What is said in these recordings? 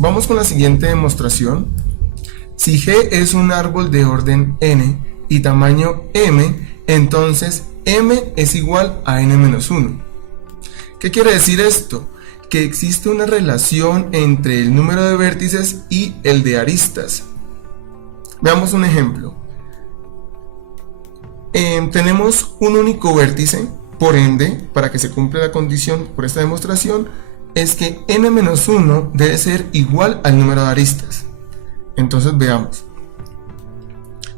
Vamos con la siguiente demostración. Si G es un árbol de orden n y tamaño m, entonces m es igual a n-1. ¿Qué quiere decir esto? Que existe una relación entre el número de vértices y el de aristas. Veamos un ejemplo. Tenemos un único vértice, por ende, para que se cumpla la condición por esta demostración, es que n-1 debe ser igual al número de aristas. Entonces veamos.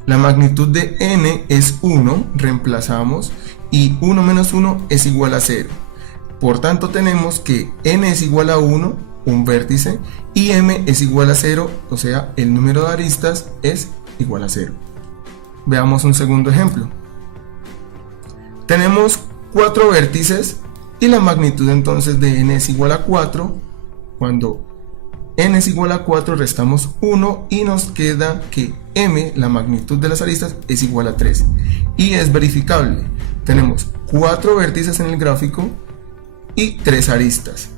La magnitud de n es 1, reemplazamos, y 1 menos 1 es igual a 0. Por tanto tenemos que n es igual a 1, un vértice, y m es igual a 0, o sea, el número de aristas es igual a 0. Veamos un segundo ejemplo. Tenemos 4 vértices y la magnitud entonces de n es igual a 4. Cuando n es igual a 4 restamos 1 y nos queda que m, la magnitud de las aristas, es igual a 3. Y es verificable. Tenemos 4 vértices en el gráfico y 3 aristas.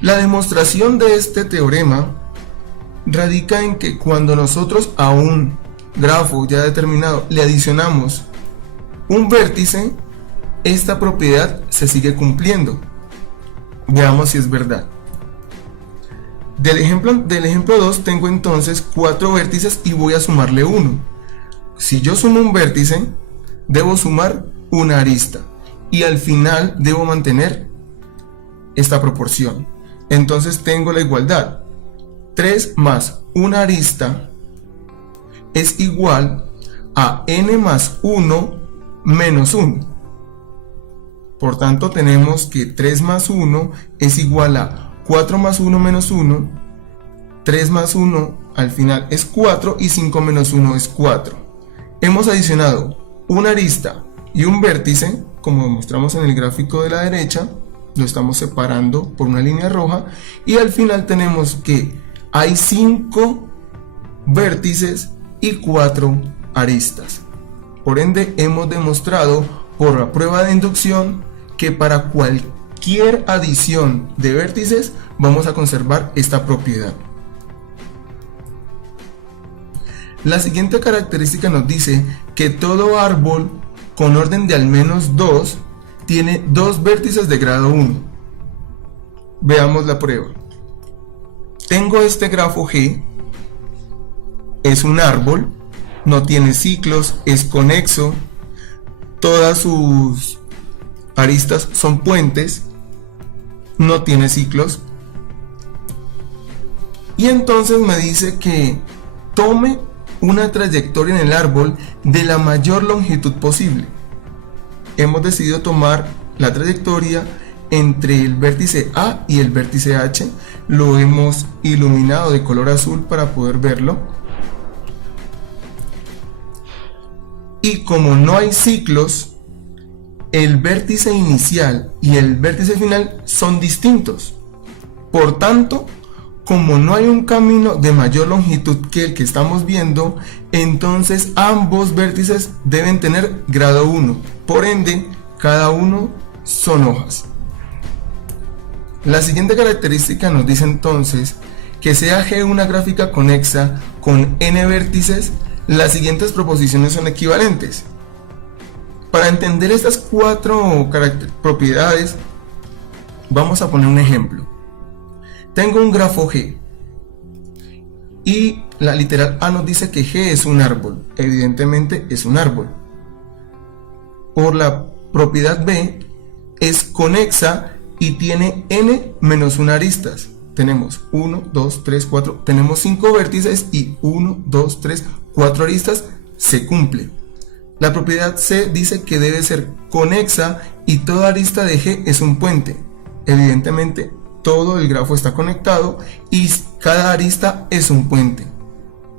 La demostración de este teorema radica en que cuando nosotros a un grafo ya determinado le adicionamos un vértice, esta propiedad se sigue cumpliendo. Veamos si es verdad. Del ejemplo 2 tengo entonces 4 vértices y voy a sumarle 1. Si yo sumo un vértice, debo sumar una arista y al final debo mantener esta proporción. Entonces tengo la igualdad. 3 más una arista es igual a n más 1 menos 1. Por tanto tenemos que 3 más 1 es igual a 4 más 1 menos 1. 3 más 1 al final es 4 y 5 menos 1 es 4. Hemos adicionado una arista y un vértice, como mostramos en el gráfico de la derecha. Lo estamos separando por una línea roja y al final tenemos que hay 5 vértices y 4 aristas. Por ende, hemos demostrado por la prueba de inducción que para cualquier adición de vértices vamos a conservar esta propiedad. La siguiente característica nos dice que todo árbol con orden de al menos 2 tiene 2 vértices de grado 1. Veamos la prueba. Tengo este grafo G, es un árbol, no tiene ciclos, es conexo, todas sus aristas son puentes, no tiene ciclos, y entonces me dice que tome una trayectoria en el árbol de la mayor longitud posible. Hemos decidido tomar la trayectoria entre el vértice A y el vértice H. Lo hemos iluminado de color azul para poder verlo. Y como no hay ciclos, el vértice inicial y el vértice final son distintos. Por tanto, como no hay un camino de mayor longitud que el que estamos viendo, entonces ambos vértices deben tener grado 1. Por ende, cada uno son hojas. La siguiente característica nos dice entonces que sea G una gráfica conexa con n vértices, las siguientes proposiciones son equivalentes. Para entender estas 4 propiedades, vamos a poner un ejemplo. Tengo un grafo G y la literal A nos dice que G es un árbol. Evidentemente es un árbol. Por la propiedad B es conexa y tiene n menos 1 aristas. Tenemos 1, 2, 3, 4, tenemos 5 vértices y 1, 2, 3, 4 aristas, se cumple. La propiedad C dice que debe ser conexa y toda arista de G es un puente. Evidentemente todo el grafo está conectado y cada arista es un puente,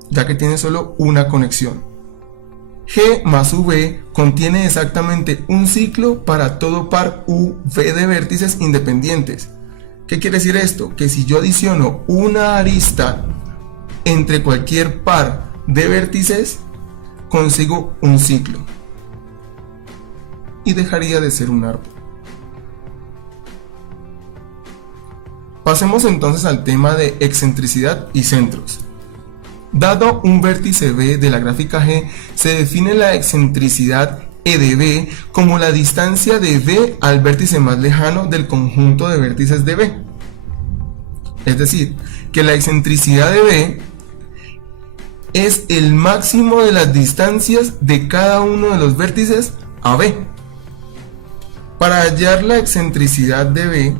ya que tiene solo una conexión. G más V contiene exactamente un ciclo para todo par UV de vértices independientes. ¿Qué quiere decir esto? Que si yo adiciono una arista entre cualquier par de vértices, consigo un ciclo y dejaría de ser un árbol. Pasemos entonces al tema de excentricidad y centros. Dado un vértice B de la gráfica G, se define la excentricidad E de B como la distancia de B al vértice más lejano del conjunto de vértices de B. Es decir, que la excentricidad de B es el máximo de las distancias de cada uno de los vértices a B. Para hallar la excentricidad de B,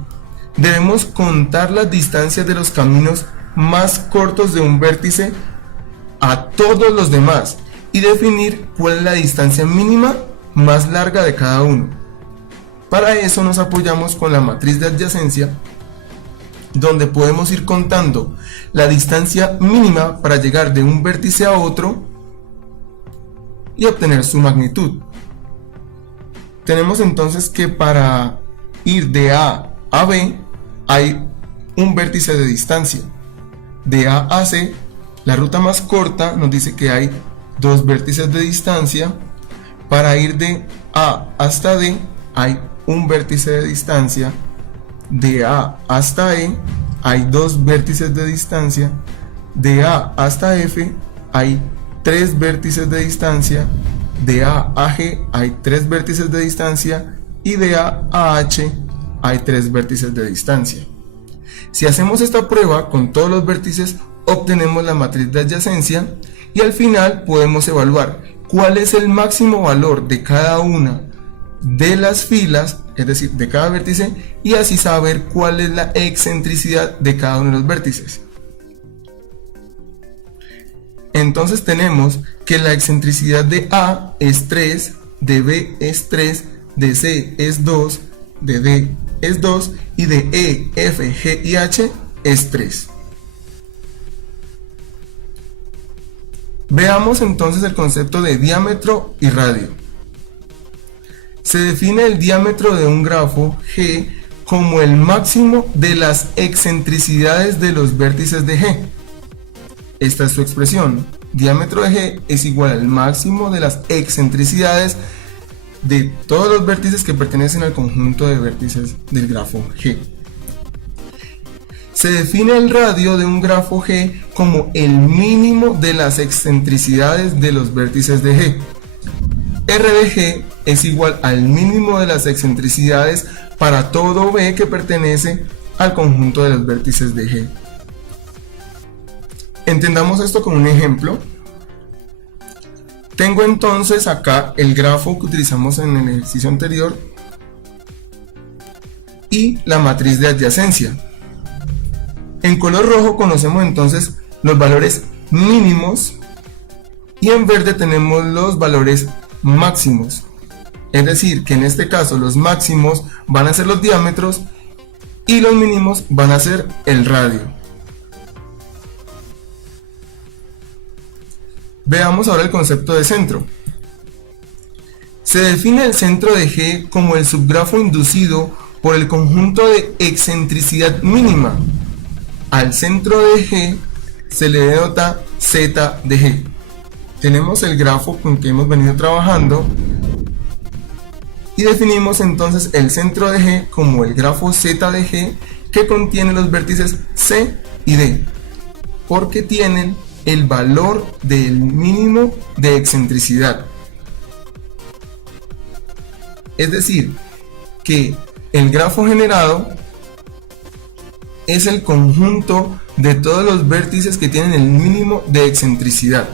debemos contar las distancias de los caminos más cortos de un vértice a todos los demás y definir cuál es la distancia mínima más larga de cada uno. Para eso nos apoyamos con la matriz de adyacencia, donde podemos ir contando la distancia mínima para llegar de un vértice a otro y obtener su magnitud. Tenemos entonces que para ir de A a B hay un vértice de distancia. De A a C, la ruta más corta nos dice que hay dos vértices de distancia. Para ir de A hasta D hay un vértice de distancia. De A hasta E hay dos vértices de distancia. De A hasta F hay tres vértices de distancia. De A a G hay tres vértices de distancia. Y de A a H hay tres vértices de distancia. Si hacemos esta prueba con todos los vértices, obtenemos la matriz de adyacencia y al final podemos evaluar cuál es el máximo valor de cada una de las filas, es decir, de cada vértice, y así saber cuál es la excentricidad de cada uno de los vértices. Entonces tenemos que la excentricidad de A es 3, de B es 3, de C es 2, de D es 2 y de E, F, G y H es 3. Veamos entonces el concepto de diámetro y radio. Se define el diámetro de un grafo G como el máximo de las excentricidades de los vértices de G. Esta es su expresión. Diámetro de G es igual al máximo de las excentricidades de todos los vértices que pertenecen al conjunto de vértices del grafo G. Se define el radio de un grafo G como el mínimo de las excentricidades de los vértices de G. R de G es igual al mínimo de las excentricidades para todo B que pertenece al conjunto de los vértices de G. Entendamos esto con un ejemplo. Tengo entonces acá el grafo que utilizamos en el ejercicio anterior y la matriz de adyacencia. En color rojo conocemos entonces los valores mínimos y en verde tenemos los valores máximos. Es decir, que en este caso los máximos van a ser los diámetros y los mínimos van a ser el radio. Veamos ahora el concepto de centro. Se define el centro de G como el subgrafo inducido por el conjunto de excentricidad mínima. Al centro de G se le denota Z de G. Tenemos el grafo con que hemos venido trabajando y definimos entonces el centro de G como el grafo Z de G que contiene los vértices C y D, porque tienen el valor del mínimo de excentricidad. Es decir, que el grafo generado es el conjunto de todos los vértices que tienen el mínimo de excentricidad.